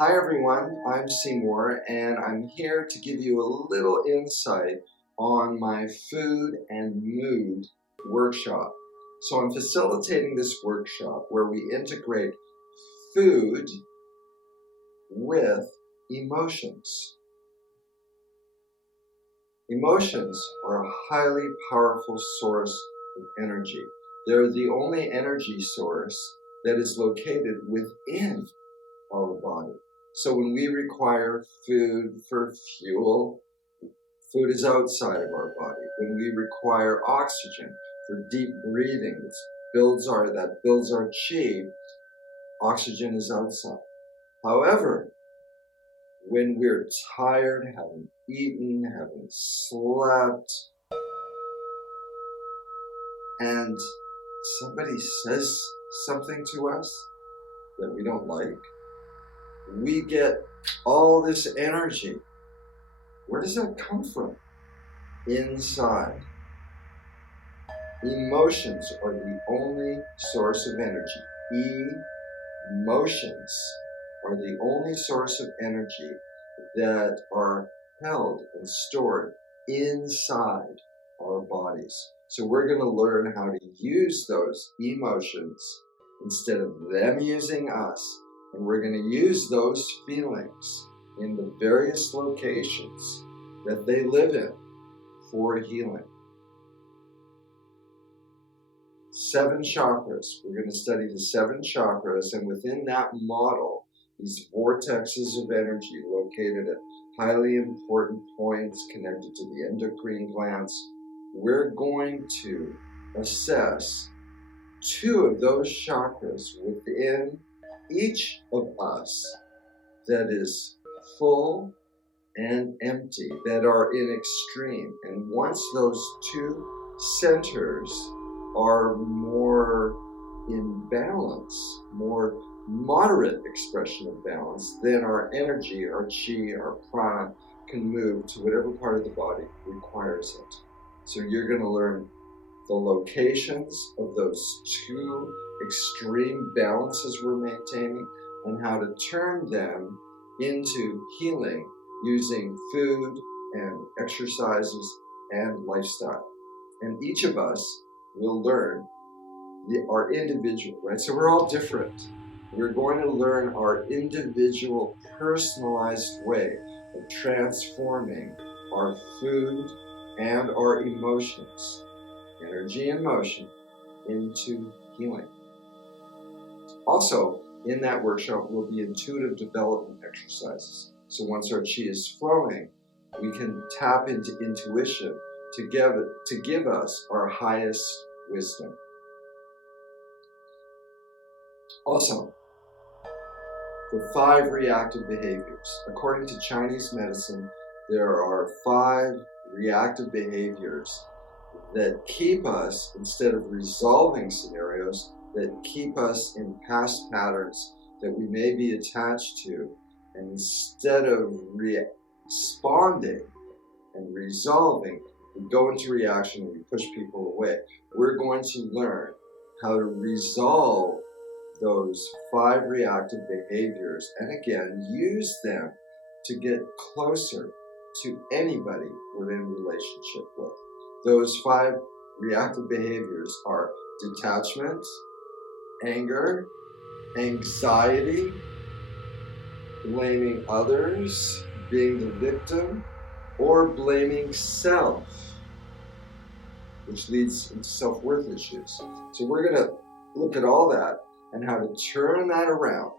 Hi everyone, I'm Seymour and I'm here to give you a little insight on my food and mood workshop. So I'm facilitating this workshop where we integrate food with emotions. Emotions are a highly powerful source of energy. They're the only energy source that is located within our body. So when we require food for fuel, food is outside of our body. When we require oxygen for deep breathing, that builds our chi, oxygen is outside. However, when we're tired, having eaten, having slept, and somebody says something to us that we don't like, we get all this energy. Where does that come from? Inside. Emotions are the only source of energy. Emotions are the only source of energy that are held and stored inside our bodies. So we're going to learn how to use those emotions instead of them using us. And we're going to use those feelings in the various locations that they live in for healing. 7 chakras. We're going to study the 7 chakras, and within that model, these vortexes of energy located at highly important points connected to the endocrine glands, we're going to assess 2 of those chakras within each of us that is full and empty, that are in extreme. And once those 2 centers are more in balance, more moderate expression of balance, then our energy, our chi, our prana can move to whatever part of the body requires it. So you're going to learn the locations of those 2 extreme balances we're maintaining and how to turn them into healing using food and exercises and lifestyle. And each of us will learn our individual, right? So we're all different. We're going to learn our individual personalized way of transforming our food and our emotions, energy and motion, into healing. Also, in that workshop will be intuitive development exercises. So once our chi is flowing, we can tap into intuition to give us our highest wisdom. Also, the 5 reactive behaviors. According to Chinese medicine, there are 5 reactive behaviors that keep us, instead of resolving scenarios, that keep us in past patterns that we may be attached to. And instead of responding and resolving, we go into reaction and we push people away. We're going to learn how to resolve those 5 reactive behaviors and again use them to get closer to anybody we're in relationship with. Those 5 reactive behaviors are detachment, anger, anxiety, blaming others, being the victim, or blaming self, which leads into self-worth issues. So we're going to look at all that and how to turn that around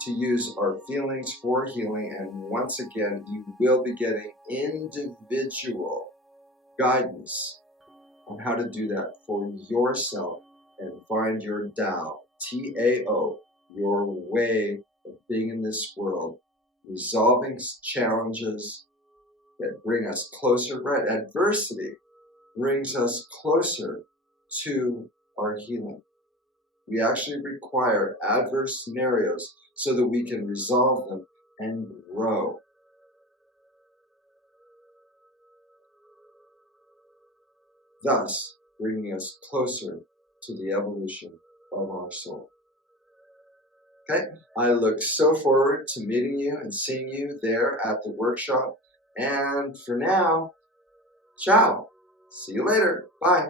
to use our feelings for healing. And once again, you will be getting individual guidance on how to do that for yourself and find your Tao, T-A-O, your way of being in this world, resolving challenges that bring us closer, right? Adversity brings us closer to our healing. We actually require adverse scenarios so that we can resolve them and grow. Thus, bringing us closer to the evolution of our soul. Okay? I look so forward to meeting you and seeing you there at the workshop. And for now, ciao. See you later. Bye.